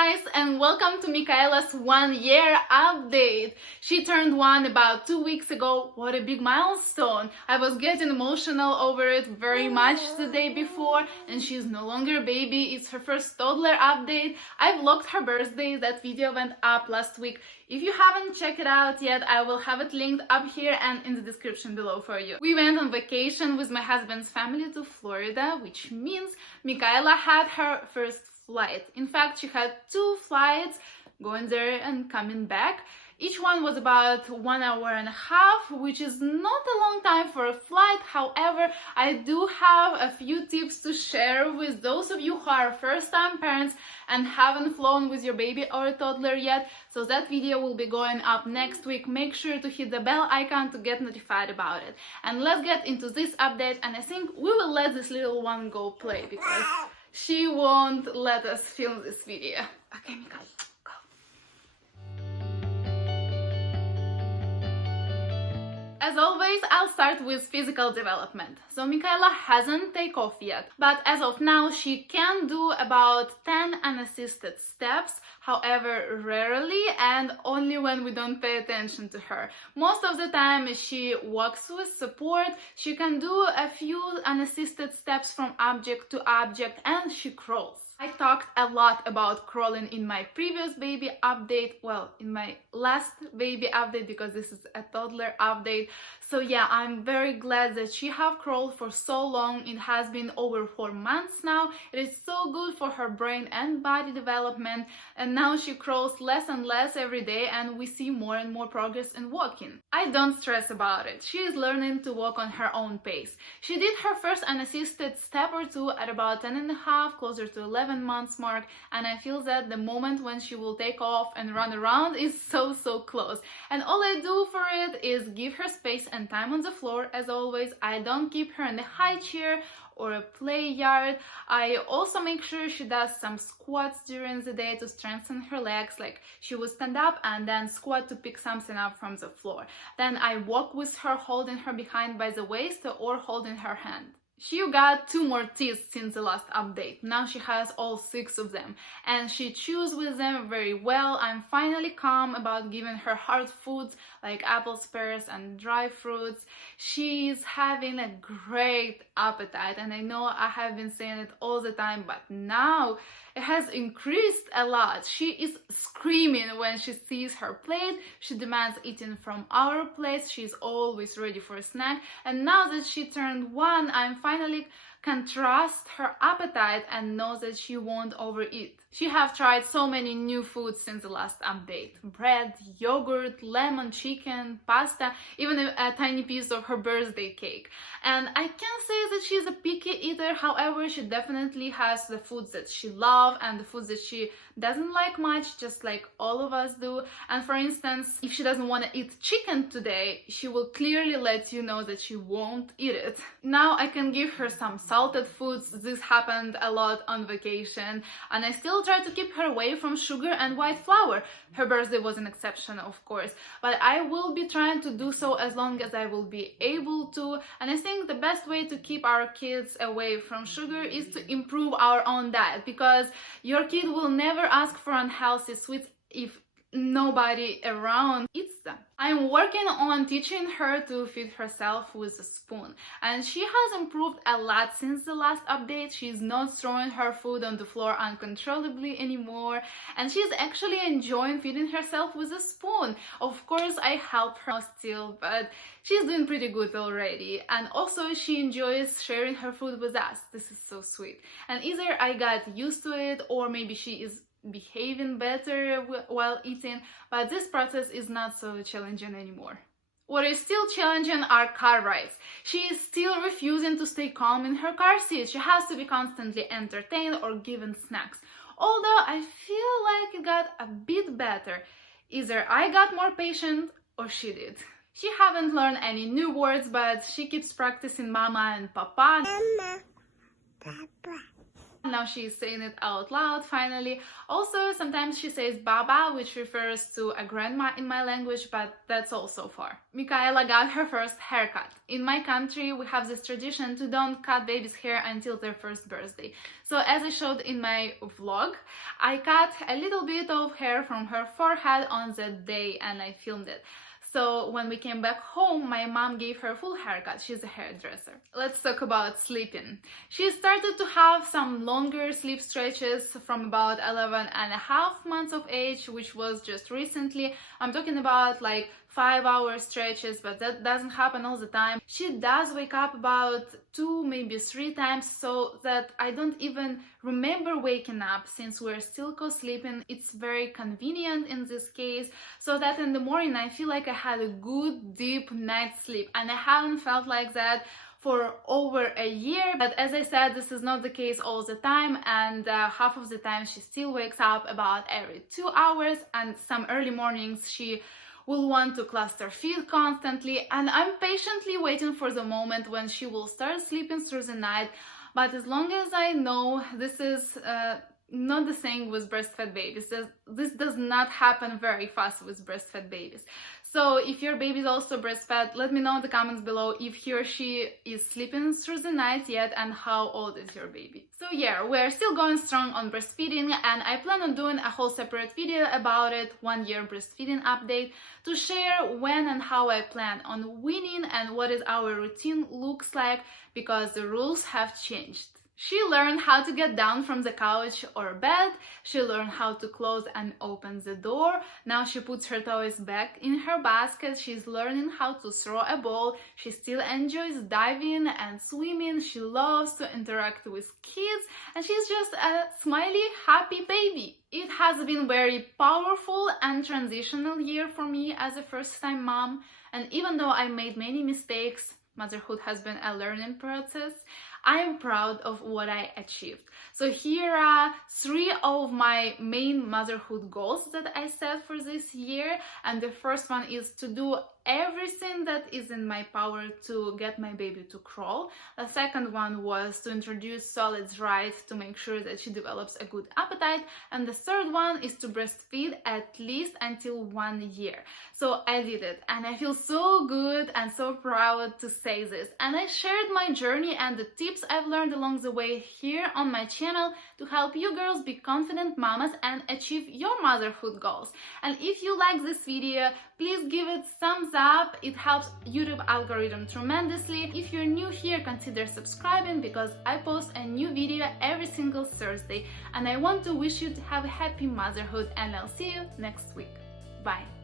guys, and welcome to Michaela's 1 year update. She turned 1 about 2 weeks ago. What a big milestone. I was getting emotional over it very much the day before, and she's no longer a baby. It's her first toddler update. I vlogged her birthday. That video went up last week. If you haven't checked it out yet, I will have it linked up here and in the description below for you. We went on vacation with my husband's family to Florida, which means Michaela had her first flight. In fact, she had 2 flights, going there and coming back. Each one was about 1.5 hours, which is not a long time for a flight. However, I do have a few tips to share with those of you who are first-time parents and haven't flown with your baby or a toddler yet. So that video will be going up next week. Make sure to hit the bell icon to get notified about it. And let's get into this update, and I think we will let this little one go play because she won't let us film this video. Okay, Mika, go. As always, I'll start with physical development. So Michaela hasn't taken off yet, but as of now, she can do about 10 unassisted steps, however, rarely and only when we don't pay attention to her. Most of the time, she walks with support. She can do a few unassisted steps from object to object, and she crawls. I talked a lot about crawling in my previous baby update, well, in my last baby update, because this is a toddler update. So yeah, I'm very glad that she have crawled for so long. It has been over 4 months now. It is so good for her brain and body development, and now she crawls less and less every day, and we see more and more progress in walking. I don't stress about it. She is learning to walk on her own pace. She did her first unassisted step or two at about 10.5, closer to 11 months mark, and I feel that the moment when she will take off and run around is so close. And all I do for it is give her space and time on the floor. As always, I don't keep her in a high chair or a play yard. I also make sure she does some squats during the day to strengthen her legs, like she will stand up and then squat to pick something up from the floor. Then I walk with her, holding her behind by the waist or holding her hand. She got 2 more teeth since the last update. Now she has all 6 of them, and she chews with them very well. I'm finally calm about giving her hard foods like apples, pears, and dry fruits. She's having a great appetite, and I know I have been saying it all the time, but now it has increased a lot. She is screaming when she sees her plate. She demands eating from our plate. She's always ready for a snack. And now that she turned 1, I'm finally can trust her appetite and know that she won't overeat. She have tried so many new foods since the last update. Bread, yogurt, lemon, chicken, pasta, even a tiny piece of her birthday cake. And I can't say that she's a picky eater, however, she definitely has the foods that she loves and the foods that she doesn't like much, just like all of us do. And for instance, if she doesn't want to eat chicken today, she will clearly let you know that she won't eat it. Now I can give her some salted foods. This happened a lot on vacation, and I still try to keep her away from sugar and white flour. Her birthday was an exception, of course, but I will be trying to do so as long as I will be able to. And I think the best way to keep our kids away from sugar is to improve our own diet, because your kid will never ask for unhealthy sweets if nobody around eats them. I'm working on teaching her to feed herself with a spoon, and she has improved a lot since the last update. She's not throwing her food on the floor uncontrollably anymore, and she's actually enjoying feeding herself with a spoon. Of course, I help her still, but she's doing pretty good already. And also she enjoys sharing her food with us. This is so sweet. And either I got used to it, or maybe she is behaving better while eating, but this process is not so challenging anymore. What is still challenging are car rides. She is still refusing to stay calm in her car seat. She has to be constantly entertained or given snacks. Although I feel like it got a bit better. Either I got more patient or she did. She haven't learned any new words, but she keeps practicing mama and papa. Mama, papa. Now she's saying it out loud finally. Also, sometimes she says baba, which refers to a grandma in my language, but that's all so far. Michaela got her first haircut. In my country, we have this tradition to don't cut baby's hair until their first birthday. So as I showed in my vlog, I cut a little bit of hair from her forehead on that day and I filmed it. So when we came back home, my mom gave her a full haircut. She's a hairdresser. Let's talk about sleeping. She started to have some longer sleep stretches from about 11 and a half months of age, which was just recently. I'm talking about like 5-hour stretches, but that doesn't happen all the time. She does wake up about 2, maybe 3 times, so that I don't even remember waking up since we're still co-sleeping. It's very convenient in this case, so that in the morning I feel like I had a good deep night's sleep, and I haven't felt like that for over a year. But as I said, this is not the case all the time, and half of the time she still wakes up about every 2 hours, and some early mornings she will want to cluster feed constantly, and I'm patiently waiting for the moment when she will start sleeping through the night. But as long as I know, this is not the same with breastfed babies. This does not happen very fast with breastfed babies. So if your baby is also breastfed, let me know in the comments below if he or she is sleeping through the night yet and how old is your baby. So yeah, we're still going strong on breastfeeding, and I plan on doing a whole separate video about it, 1-year breastfeeding update, to share when and how I plan on weaning and what is our routine looks like, because the rules have changed. She learned how to get down from the couch or bed, she learned how to close and open the door, now she puts her toys back in her basket, she's learning how to throw a ball, she still enjoys diving and swimming, she loves to interact with kids, and she's just a smiley, happy baby. It has been very powerful and transitional year for me as a first-time mom, and even though I made many mistakes, motherhood has been a learning process. I am proud of what I achieved. So here are 3 of my main motherhood goals that I set for this year, and the first one is to do everything that is in my power to get my baby to crawl. The second one was to introduce solids right to make sure that she develops a good appetite, and the third one is to breastfeed at least until 1 year. So I did it, and I feel so good and so proud to say this, and I shared my journey and the tips I've learned along the way here on my channel to help you girls be confident mamas and achieve your motherhood goals. And if you like this video, please give it thumbs up, it helps YouTube algorithm tremendously. If you're new here, consider subscribing because I post a new video every single Thursday, and I want to wish you to have a happy motherhood, and I'll see you next week. Bye!